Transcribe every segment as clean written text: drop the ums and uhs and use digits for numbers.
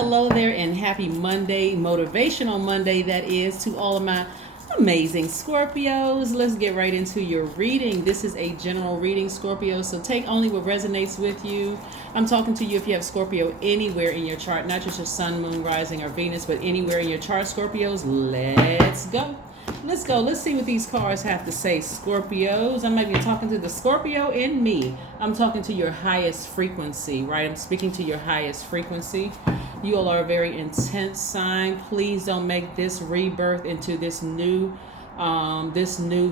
hello there, and happy Monday, motivational Monday that is, to all of my amazing Scorpios. Let's get right into your reading. This is a general reading, Scorpio, so take only what resonates with you. I'm talking to you if you have Scorpio anywhere in your chart, not just your sun, moon, rising, or Venus, but anywhere in your chart, Scorpios. Let's go. Let's go. Let's see what these cards have to say, Scorpios. I might be talking to the Scorpio in me. I'm talking to your highest frequency, right? I'm speaking to your highest frequency. You all are a very intense sign. Please don't make this rebirth into this new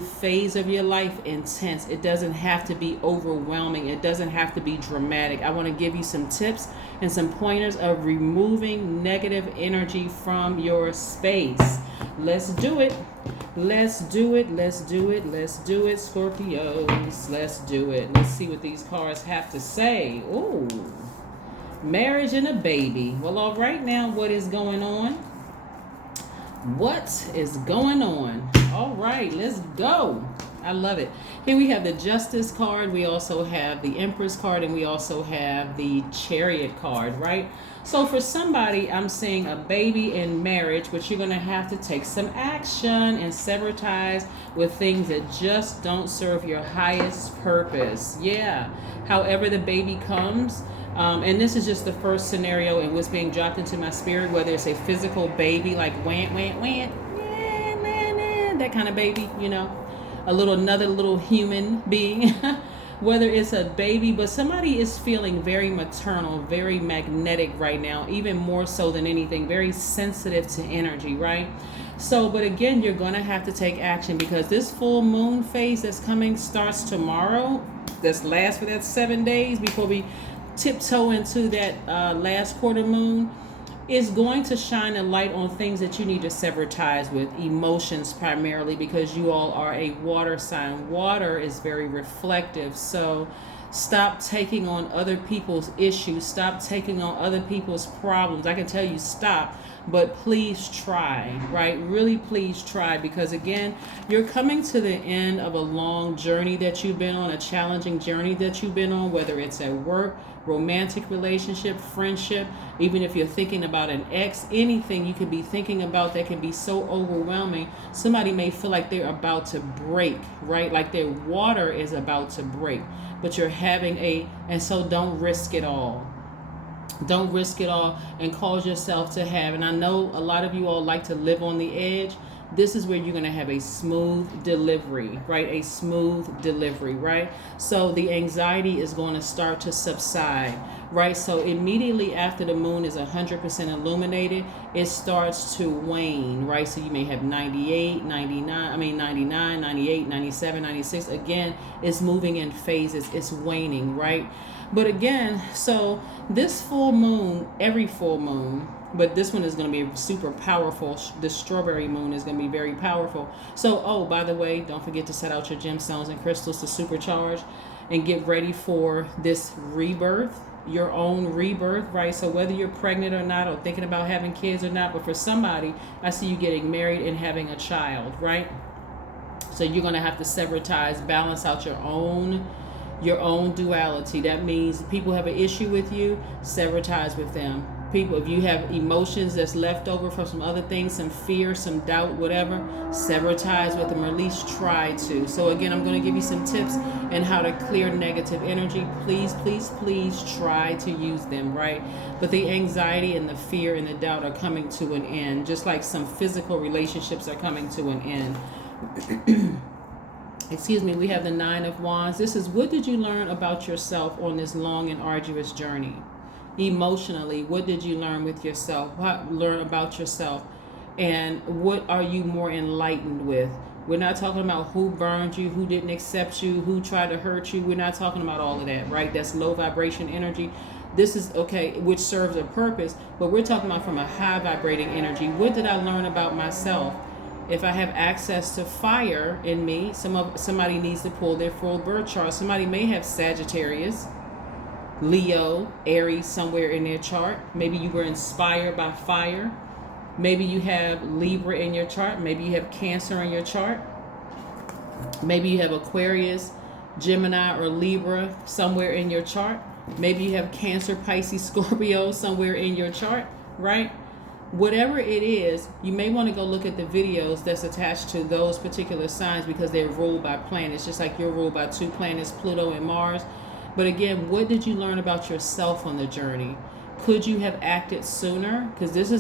phase of your life intense. It doesn't have to be overwhelming. It doesn't have to be dramatic. I want to give you some tips and some pointers of removing negative energy from your space. Let's do it. Let's do it. Let's do it. Let's do it, Scorpios. Let's do it. Let's see what these cards have to say. Ooh. Marriage and a baby. Well, all right now, what is going on? What is going on? All right, let's go. I love it. Here we have the Justice card. We also have the Empress card, and we also have the Chariot card, right? So for somebody, I'm seeing a baby in marriage, but you're going to have to take some action and sever ties with things that just don't serve your highest purpose. Yeah. However the baby comes, and this is just the first scenario in what's being dropped into my spirit, whether it's a physical baby, like want, that kind of baby, you know, another little human being, whether it's a baby, but somebody is feeling very maternal, very magnetic right now, even more so than anything, very sensitive to energy, right? So, but again, you're going to have to take action because this full moon phase that's coming starts tomorrow. This lasts for that 7 days before we tiptoe into that last quarter moon. Is going to shine a light on things that you need to sever ties with, emotions primarily, because you all are a water sign. Water is very reflective, so stop taking on other people's issues. Stop taking on other people's problems. I can tell you stop, but please try, right? Really, please try, because again, you're coming to the end of a long journey that you've been on, a challenging journey that you've been on, whether it's at work, romantic relationship, friendship, even if you're thinking about an ex, anything you could be thinking about that can be so overwhelming. Somebody may feel like they're about to break, right? Like their water is about to break, but you're having and so don't risk it all. Don't risk it all and cause yourself to have, and I know a lot of you all like to live on the edge. This is where you're going to have a smooth delivery, right? A smooth delivery, right? So the anxiety is going to start to subside, right? So immediately after the moon is 100% illuminated, it starts to wane, right? So you may have 99, 98, 97, 96. Again, it's moving in phases. It's waning, right? But again, so this full moon, every full moon, but this one is going to be super powerful. The strawberry moon is going to be very powerful. So, oh, by the way, don't forget to set out your gemstones and crystals to supercharge and get ready for this rebirth, your own rebirth, right? So whether you're pregnant or not, or thinking about having kids or not, but for somebody, I see you getting married and having a child, right? So you're going to have to sever ties, balance out your own duality. That means people have an issue with you, sever ties with them. People, if you have emotions that's left over from some other things, some fear, some doubt, whatever, sever ties with them, or at least try to. So again, I'm going to give you some tips on how to clear negative energy. Please, please, please try to use them, right? But the anxiety and the fear and the doubt are coming to an end, just like some physical relationships are coming to an end. Excuse me, we have the 9 of Wands. This is, what did you learn about yourself on this long and arduous journey? Emotionally, what did you learn with yourself? Learn about yourself, and what are you more enlightened with? We're not talking about who burned you, who didn't accept you, who tried to hurt you. We're not talking about all of that, right? That's low vibration energy. This is okay, which serves a purpose, but we're talking about from a high vibrating energy. What did I learn about myself? If I have access to fire in me, somebody needs to pull their full birth chart. Somebody may have Sagittarius, Leo, Aries somewhere in their chart. Maybe you were inspired by fire. Maybe you have Libra in your chart. Maybe you have Cancer in your chart. Maybe you have Aquarius, Gemini, or Libra somewhere in your chart. Maybe you have Cancer, Pisces, Scorpio somewhere in your chart. right? Whatever it is, you may want to go look at the videos that's attached to those particular signs because they're ruled by planets, just like you're ruled by 2 planets, Pluto and Mars. But again, what did you learn about yourself on the journey? Could you have acted sooner? Because this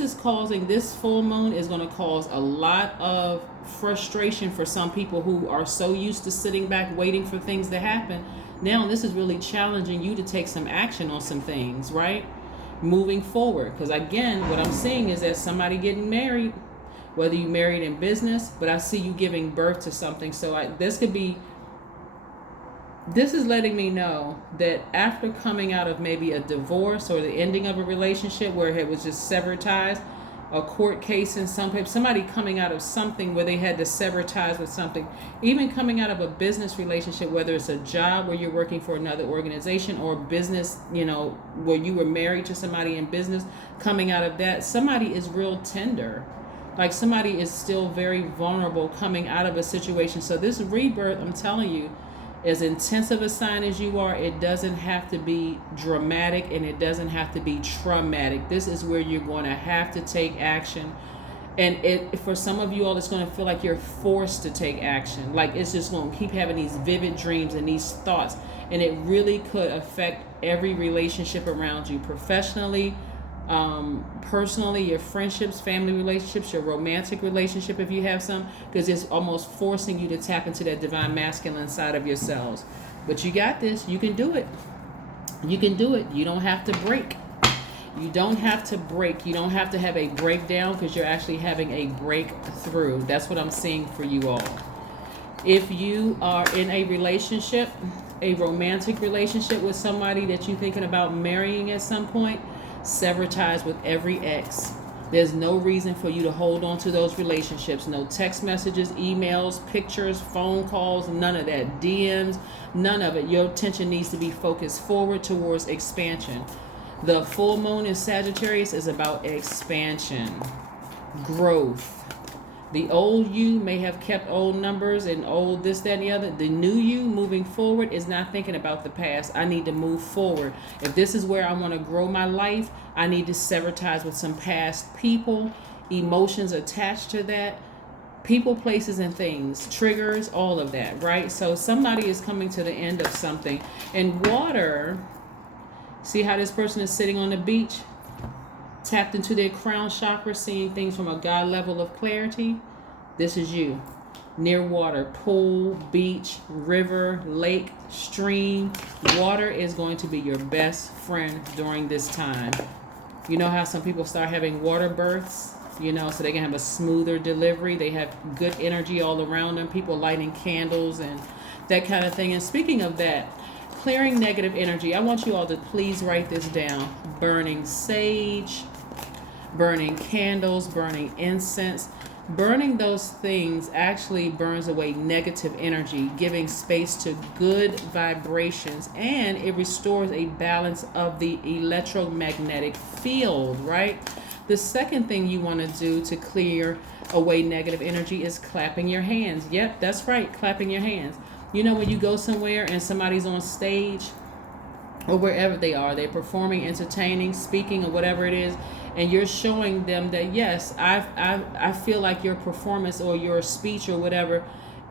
is causing, this full moon is going to cause a lot of frustration for some people who are so used to sitting back waiting for things to happen. Now this is really challenging you to take some action on some things, right? Moving forward, because again, what I'm seeing is that somebody getting married, whether you married in business, but I see you giving birth to something. So this is letting me know that after coming out of maybe a divorce or the ending of a relationship where it was just severed ties, a court case in somebody coming out of something where they had to sever ties with something, even coming out of a business relationship, whether it's a job where you're working for another organization or business, where you were married to somebody in business, coming out of that, somebody is real tender. Like somebody is still very vulnerable coming out of a situation. So this rebirth, I'm telling you, as intense of a sign as you are, it doesn't have to be dramatic and it doesn't have to be traumatic. This is where you're going to have to take action. And for some of you all, it's going to feel like you're forced to take action. Like it's just going to keep having these vivid dreams and these thoughts. And it really could affect every relationship around you, professionally, personally, your friendships, family relationships, your romantic relationship if you have some, because it's almost forcing you to tap into that divine masculine side of yourselves. But you got this. You can do it. You can do it. You don't have to break. You don't have to break. You don't have to have a breakdown because you're actually having a breakthrough. That's what I'm seeing for you all. If you are in a relationship, a romantic relationship with somebody that you're thinking about marrying at some point, sever ties with every ex. There's no reason for you to hold on to those relationships. No text messages, emails, pictures, phone calls, none of that. DMs, none of it. Your attention needs to be focused forward towards expansion. The full moon in Sagittarius is about expansion, growth. The old you may have kept old numbers and old this, that, and the other. The new you moving forward is not thinking about the past. I need to move forward. If this is where I want to grow my life, I need to sever ties with some past people, emotions attached to that, people, places, and things, triggers, all of that, right? So somebody is coming to the end of something. And water, see how this person is sitting on the beach? Tapped into their crown chakra, seeing things from a God level of clarity. This is you. Near water, pool, beach, river, lake, stream. Water is going to be your best friend during this time. You know how some people start having water births, so they can have a smoother delivery. They have good energy all around them. People lighting candles and that kind of thing. And speaking of that, clearing negative energy, I want you all to please write this down. Burning sage, burning candles, burning incense. Burning those things actually burns away negative energy, giving space to good vibrations, and it restores a balance of the electromagnetic field, right? The second thing you want to do to clear away negative energy is clapping your hands. Yep, that's right, clapping your hands. When you go somewhere and somebody's on stage or wherever they are, they're performing, entertaining, speaking, or whatever it is, and you're showing them that, yes, I feel like your performance or your speech or whatever,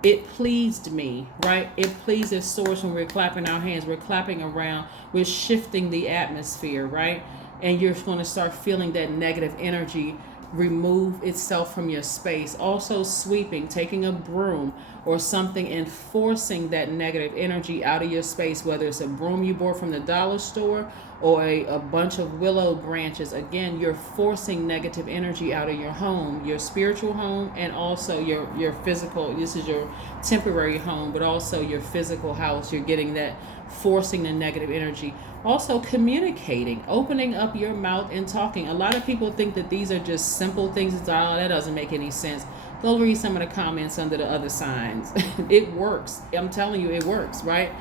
it pleased me, right? It pleases source when we're clapping our hands. We're clapping around. We're shifting the atmosphere, right? And you're going to start feeling that negative energy remove itself from your space. Also sweeping, taking a broom or something and forcing that negative energy out of your space, whether it's a broom you bought from the dollar store or a bunch of willow branches. Again, you're forcing negative energy out of your home, your spiritual home, and also your physical. This is your temporary home, but also your physical house. You're getting that, forcing the negative energy. Also communicating, opening up your mouth and talking. A lot of people think that these are just simple things. It's, that doesn't make any sense. Go read some of the comments under the other signs. It works. I'm telling you, it works, right?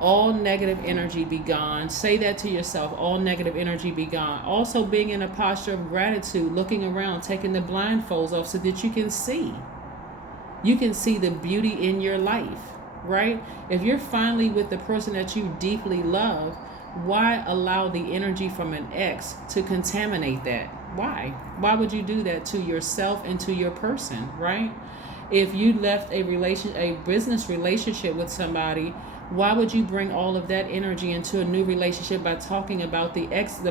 All negative energy be gone. Say that to yourself. All negative energy be gone. Also being in a posture of gratitude, looking around, taking the blindfolds off so that you can see. You can see the beauty in your life, right? If you're finally with the person that you deeply love, Why allow the energy from an ex to contaminate that? Why would you do that to yourself and to your person, right? If you left a business relationship with somebody, why would you bring all of that energy into a new relationship by talking about the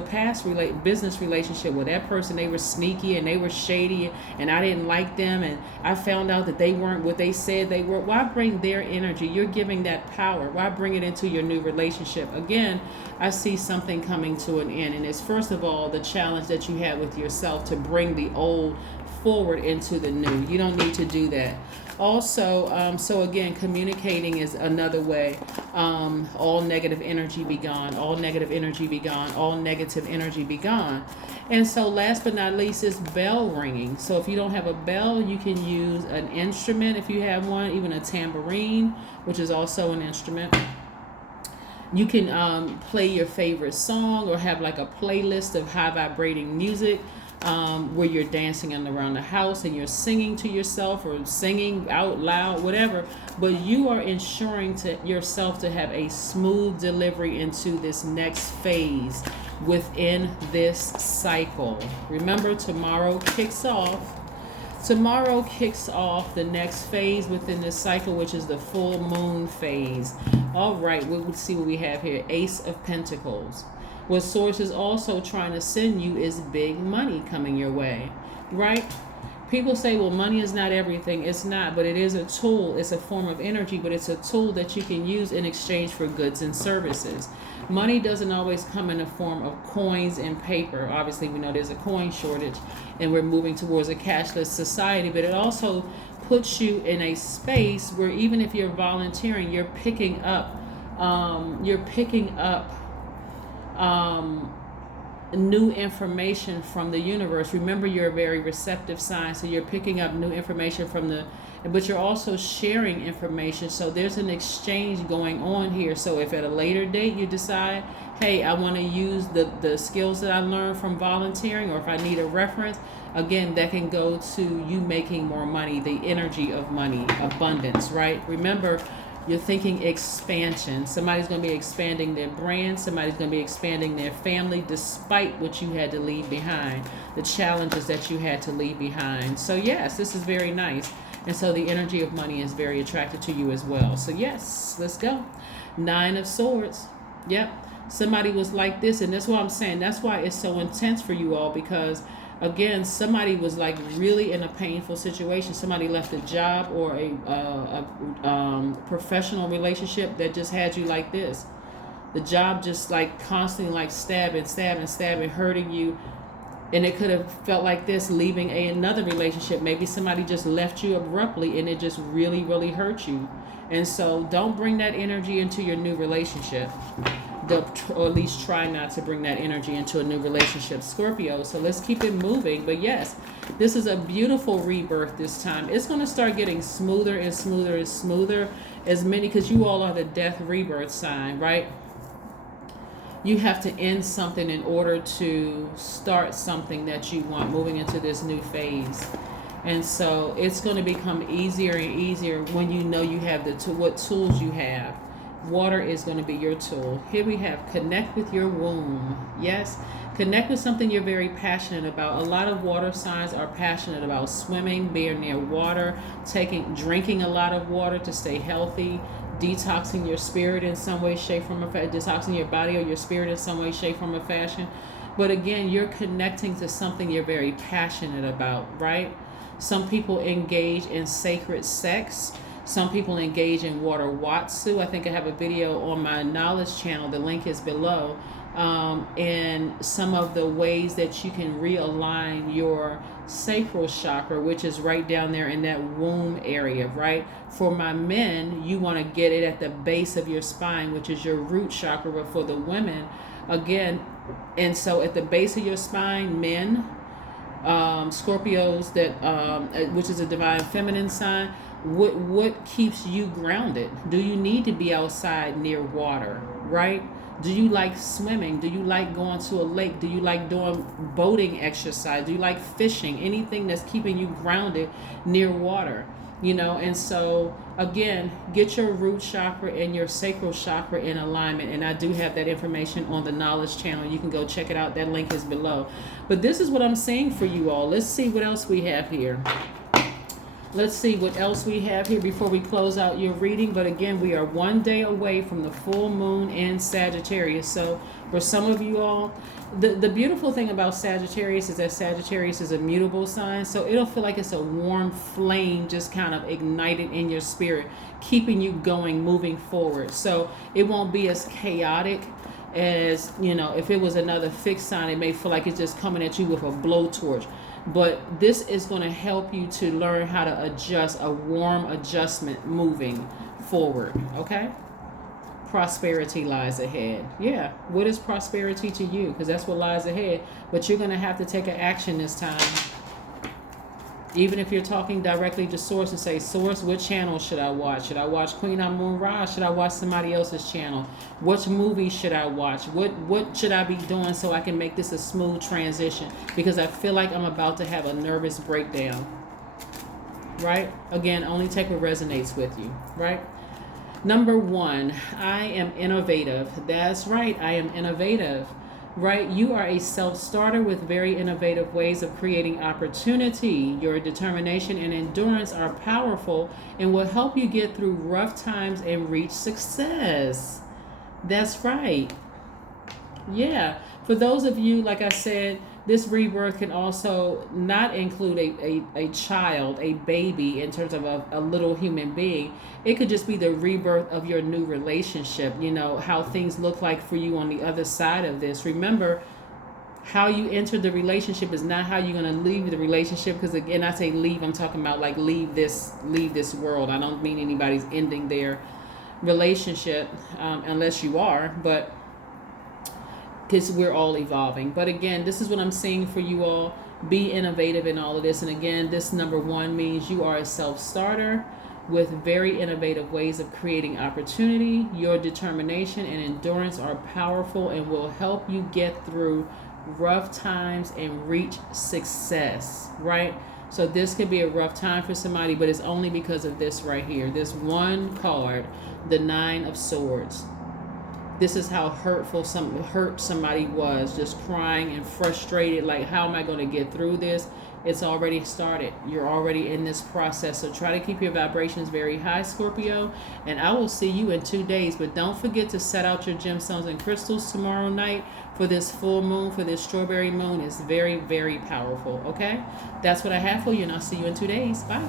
past business relationship with that person? They were sneaky and they were shady and I didn't like them and I found out that they weren't what they said they were. Why bring their energy? You're giving that power. Why bring it into your new relationship? Again, I see something coming to an end, and it's first of all the challenge that you have with yourself to bring the old forward into the new. You don't need to do that. Also, so again, communicating is another way. All negative energy be gone. All negative energy be gone. All negative energy be gone. And so last but not least is bell ringing. So if you don't have a bell, you can use an instrument if you have one, even a tambourine, which is also an instrument. You can play your favorite song or have like a playlist of high vibrating music where you're dancing around the house and you're singing to yourself or singing out loud, whatever. But you are ensuring to yourself to have a smooth delivery into this next phase within this cycle. Remember, tomorrow kicks off the next phase within this cycle, which is the full moon phase. All right, we'll see what we have here. Ace of Pentacles. What Source is also trying to send you is big money coming your way, right? People say, well, money is not everything. It's not, but it is a tool. It's a form of energy, but it's a tool that you can use in exchange for goods and services. Money doesn't always come in the form of coins and paper. Obviously, we know there's a coin shortage and we're moving towards a cashless society, but it also puts you in a space where even if you're volunteering, you're picking up new information from the universe. Remember, you're a very receptive sign, so you're picking up new information but you're also sharing information. So there's an exchange going on here. So if at a later date you decide, hey, I want to use the skills that I learned from volunteering, or if I need a reference, again, that can go to you making more money, the energy of money, abundance, right? Remember, you're thinking expansion. Somebody's going to be expanding their brand. Somebody's going to be expanding their family despite what you had to leave behind, the challenges that you had to leave behind. So yes, this is very nice. And so the energy of money is very attracted to you as well. So yes, let's go. 9 of Swords. Yep. Somebody was like this. And that's what I'm saying. That's why it's so intense for you all, because again, somebody was like really in a painful situation. Somebody left a job or a professional relationship that just had you like this. The job just like constantly like stabbing, hurting you. And it could have felt like this leaving another relationship. Maybe somebody just left you abruptly and it just really, really hurt you. And so don't bring that energy into your new relationship. Or at least try not to bring that energy into a new relationship, Scorpio. So let's keep it moving. But yes, this is a beautiful rebirth this time. It's going to start getting smoother and smoother and smoother, because you all are the death rebirth sign, right? You have to end something in order to start something that you want, moving into this new phase. And so it's going to become easier and easier when you know you have what tools you have. Water is going to be your tool. Here we have connect with your womb. Yes, connect with something you're very passionate about. A lot of water signs are passionate about swimming, being near water, drinking a lot of water to stay healthy, detoxing your spirit in some way, shape, form, or fashion, detoxing your body or your spirit in some way, shape, form, or fashion. But again, you're connecting to something you're very passionate about, right? Some people engage in sacred sex. Some people engage in water watsu. I think I have a video on my knowledge channel. The link is below. And some of the ways that you can realign your sacral chakra, which is right down there in that womb area, right? For my men, you want to get it at the base of your spine, which is your root chakra. But for the women, again, and so at the base of your spine, men, Scorpios, which is a divine feminine sign, what keeps you grounded? Do you need to be outside near water, right? Do you like swimming? Do you like going to a lake? Do you like doing boating exercise? Do you like fishing? Anything that's keeping you grounded near water. And so again, get your root chakra and your sacral chakra in alignment, and I do have that information on the knowledge channel. You can go check it out. That link is below. But this is what I'm saying for you all. Let's see what else we have here. Let's see what else we have here before we close out your reading. But again, we are one day away from the full moon in Sagittarius. So for some of you all, the beautiful thing about Sagittarius is that Sagittarius is a mutable sign. So it'll feel like it's a warm flame just kind of ignited in your spirit, keeping you going, moving forward. So it won't be as chaotic as, if it was another fixed sign, it may feel like it's just coming at you with a blowtorch. But this is going to help you to learn how to adjust, a warm adjustment moving forward. Okay? Prosperity lies ahead. Yeah. What is prosperity to you? Because that's what lies ahead. But you're going to have to take an action this time. Even if you're talking directly to Source and say, Source, what channel should I watch? Should I watch Queen Amun Ra? Should I watch somebody else's channel? Which movie should I watch? What should I be doing so I can make this a smooth transition? Because I feel like I'm about to have a nervous breakdown. Right? Again, only take what resonates with you. Right? Number 1, I am innovative. That's right. I am innovative. Right? You are a self-starter with very innovative ways of creating opportunity. Your determination and endurance are powerful and will help you get through rough times and reach success. That's right. Yeah. For those of you, like I said, this rebirth can also not include a child, a baby, in terms of a little human being. It could just be the rebirth of your new relationship, how things look like for you on the other side of this. Remember, how you enter the relationship is not how you're going to leave the relationship. Because again, I say leave, I'm talking about like leave this world. I don't mean anybody's ending their relationship unless you are, but because we're all evolving. But again, this is what I'm saying for you all. Be innovative in all of this. And again, this number 1 means you are a self-starter with very innovative ways of creating opportunity. Your determination and endurance are powerful and will help you get through rough times and reach success, right? So this could be a rough time for somebody, but it's only because of this right here. This one card, the 9 of Swords. This is how hurt somebody was, just crying and frustrated, like, how am I going to get through this? It's already started. You're already in this process. So try to keep your vibrations very high, Scorpio. And I will see you in 2 days. But don't forget to set out your gemstones and crystals tomorrow night for this full moon, for this strawberry moon. It's very, very powerful. Okay? That's what I have for you, and I'll see you in 2 days. Bye.